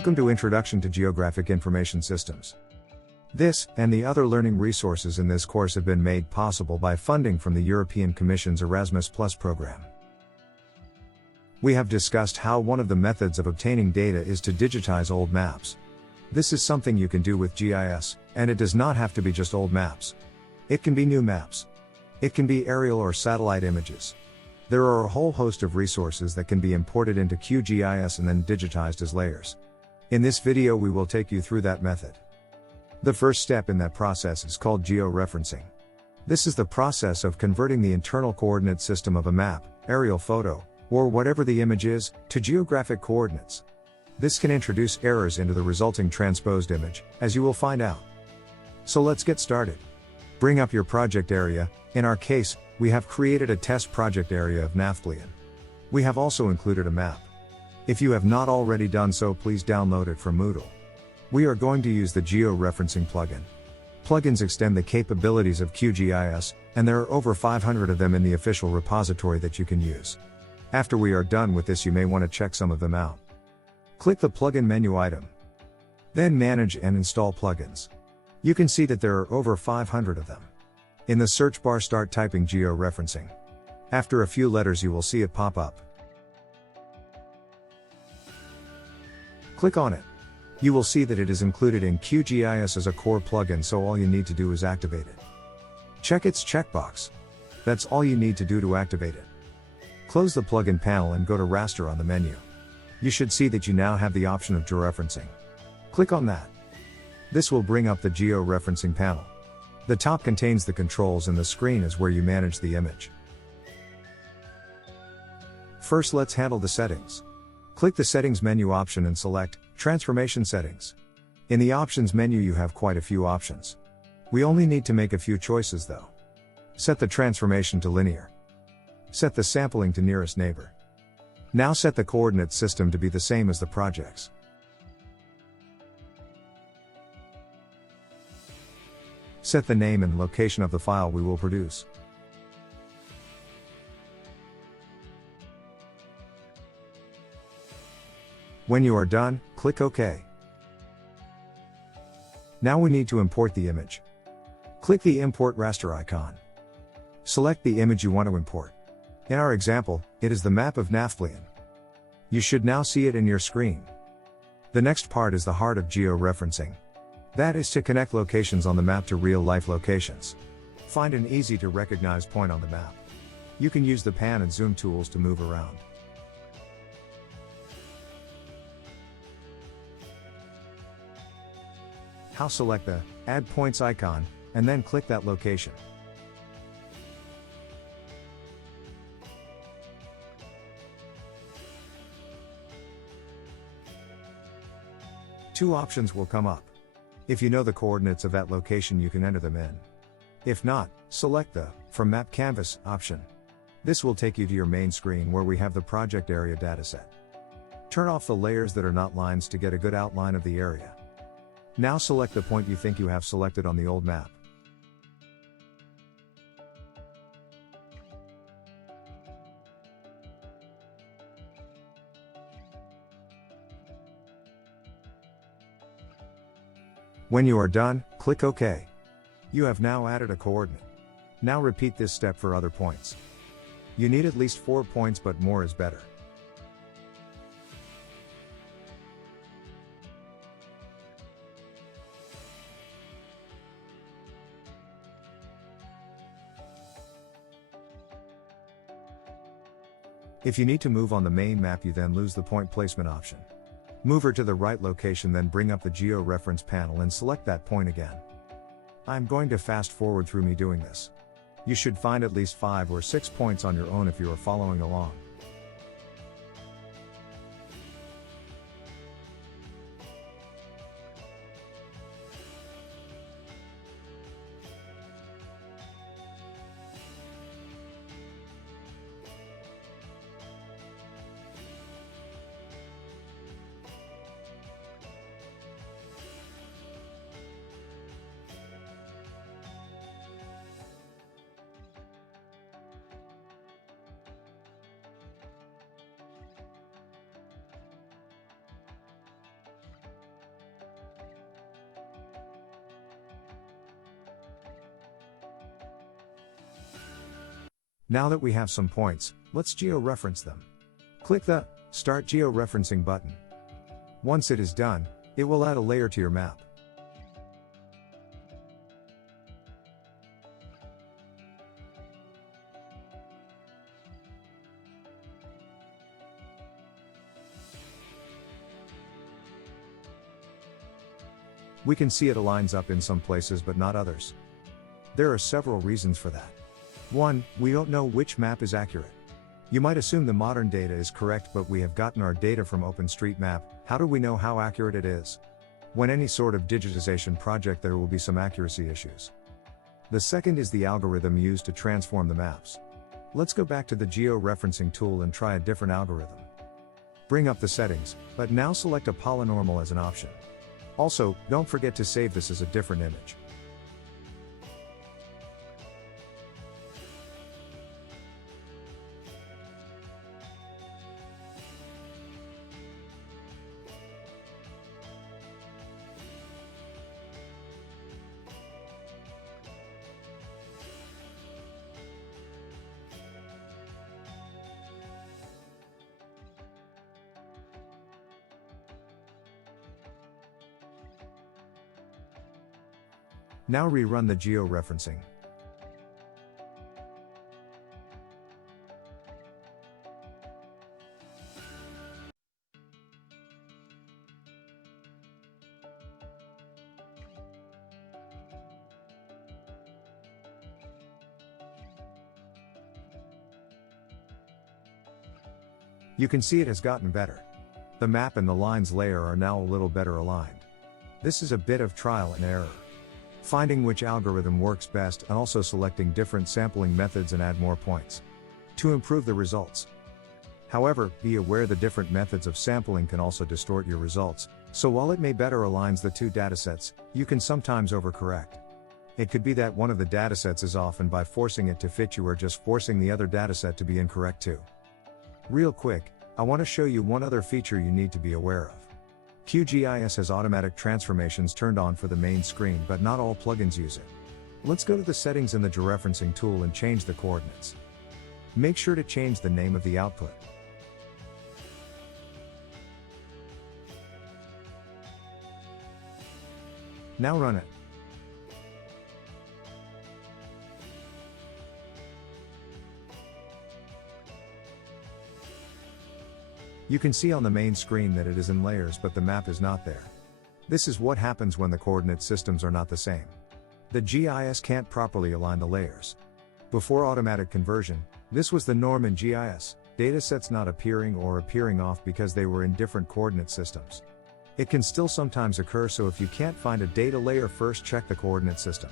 Welcome to Introduction to Geographic Information Systems. This, and the other learning resources in this course have been made possible by funding from the European Commission's Erasmus Plus program. We have discussed how one of the methods of obtaining data is to digitize old maps. This is something you can do with GIS, and it does not have to be just old maps. It can be new maps. It can be aerial or satellite images. There are a whole host of resources that can be imported into QGIS and then digitized as layers. In this video we will take you through that method. The first step in that process is called geo-referencing. This is the process of converting the internal coordinate system of a map, aerial photo, or whatever the image is, to geographic coordinates. This can introduce errors into the resulting transposed image, as you will find out. So let's get started. Bring up your project area. In our case, we have created a test project area of Nafplion. We have also included a map. If you have not already done so, please download it from Moodle. We are going to use the geo-referencing plugin. Plugins extend the capabilities of QGIS, and there are over 500 of them in the official repository that you can use. After we are done with this, you may want to check some of them out. Click the plugin menu item. Then manage and install plugins. You can see that there are over 500 of them. In the search bar, start typing geo-referencing. After a few letters you will see it pop up. Click on it. You will see that it is included in QGIS as a core plugin, so all you need to do is activate it. Check its checkbox. That's all you need to do to activate it. Close the plugin panel and go to Raster on the menu. You should see that you now have the option of geo-referencing. Click on that. This will bring up the geo-referencing panel. The top contains the controls and the screen is where you manage the image. First, let's handle the settings. Click the Settings menu option and select Transformation Settings. In the Options menu you have quite a few options. We only need to make a few choices though. Set the transformation to linear. Set the sampling to nearest neighbor. Now set the coordinate system to be the same as the project's. Set the name and location of the file we will produce. When you are done, click OK. Now we need to import the image. Click the Import Raster icon. Select the image you want to import. In our example, it is the map of Nafplion. You should now see it in your screen. The next part is the heart of geo-referencing. That is to connect locations on the map to real-life locations. Find an easy-to-recognize point on the map. You can use the pan and zoom tools to move around. Select the Add Points icon, and then click that location. Two options will come up. If you know the coordinates of that location, you can enter them in. If not, select the From Map Canvas option. This will take you to your main screen where we have the project area dataset. Turn off the layers that are not lines to get a good outline of the area. Now select the point you think you have selected on the old map. When you are done, click OK. You have now added a coordinate. Now repeat this step for other points. You need at least 4 points, but more is better. If you need to move on the main map, you then lose the point placement option. Move her to the right location, then bring up the geo-reference panel and select that point again. I'm going to fast forward through me doing this. You should find at least 5 or 6 points on your own if you are following along. Now that we have some points, let's geo-reference them. Click the Start Geo-referencing button. Once it is done, it will add a layer to your map. We can see it aligns up in some places but not others. There are several reasons for that. 1. We don't know which map is accurate. You might assume the modern data is correct, but we have gotten our data from OpenStreetMap. How do we know how accurate it is? When any sort of digitization project, there will be some accuracy issues. The second is the algorithm used to transform the maps. Let's go back to the geo-referencing tool and try a different algorithm. Bring up the settings, but now select a polynormal as an option. Also, don't forget to save this as a different image. Now rerun the geo-referencing. You can see it has gotten better. The map and the lines layer are now a little better aligned. This is a bit of trial and error. Finding which algorithm works best and also selecting different sampling methods and add more points to improve the results. However, be aware the different methods of sampling can also distort your results, so while it may better aligns the two datasets, you can sometimes overcorrect. It could be that one of the datasets is off, and by forcing it to fit you are just forcing the other dataset to be incorrect too. Real quick, I want to show you one other feature you need to be aware of. QGIS has automatic transformations turned on for the main screen, but not all plugins use it. Let's go to the settings in the georeferencing tool and change the coordinates. Make sure to change the name of the output. Now run it. You can see on the main screen that it is in layers, but the map is not there. This is what happens when the coordinate systems are not the same. The GIS can't properly align the layers. Before automatic conversion, this was the norm in GIS, datasets not appearing or appearing off because they were in different coordinate systems. It can still sometimes occur, so if you can't find a data layer, first check the coordinate system.